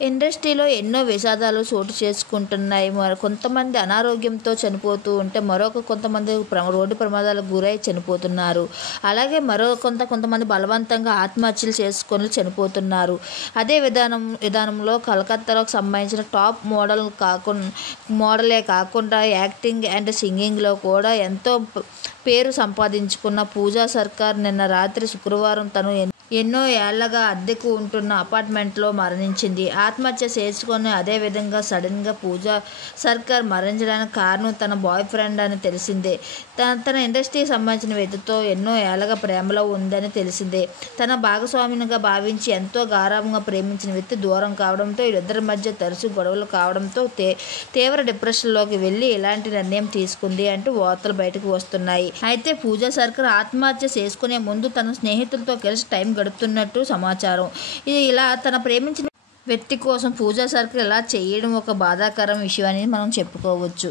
ఇండస్ట్రీలో ఎన్నో విషాదాలు చోటు చేసుకుంటున్నాయి. కొంతమంది అనారోగ్యంతో చనిపోతూ ఉంటే కొంతమంది రోడ్డు ప్రమాదాలకు గురై చనిపోతున్నారు. అలాగే కొంతమంది బలవంతంగా ఆత్మహత్యలు చేసుకొని చనిపోతున్నారు. అదే విధానంలో కలకత్తాకు సంబంధించిన టాప్ మోడలే కాకుండా యాక్టింగ్ అండ్ సింగింగ్లో కూడా ఎంతో పేరు సంపాదించుకున్న పూజా సర్కార్ నిన్న రాత్రి శుక్రవారం తను ఎన్నో ఏళ్లగా అద్దెకు ఉంటున్న అపార్ట్మెంట్లో మరణించింది. ఆత్మహత్య చేసుకొని అదేవిధంగా సడన్గా పూజా సర్కార్ మరణించడానికి కారణం తన బాయ్ ఫ్రెండ్ అని తెలిసిందే. తన ఇండస్ట్రీకి సంబంధించిన వ్యక్తితో ఎన్నో ఏళ్లగా ప్రేమలో ఉందని తెలిసిందే. తన భాగస్వామినిగా భావించి ఎంతో గారాబంగా ప్రేమించిన వ్యక్తి దూరం కావడంతో వీరిద్దరి మధ్య తరచూ గొడవలు కావడంతో తీవ్ర డిప్రెషన్లోకి వెళ్లి ఇలాంటి నిర్ణయం తీసుకుంది అంటూ వార్తలు బయటకు వస్తున్నాయి. అయితే పూజా సర్కార్ ఆత్మహత్య చేసుకునే ముందు తన స్నేహితులతో కలిసి టైం గడుపుతున్నట్టు సమాచారం. ఇలా తన ప్రేమించిన వ్యక్తి కోసం పూజా సర్కార్ ఇలా చేయడం ఒక బాధాకరం విషయం అని మనం చెప్పుకోవచ్చు.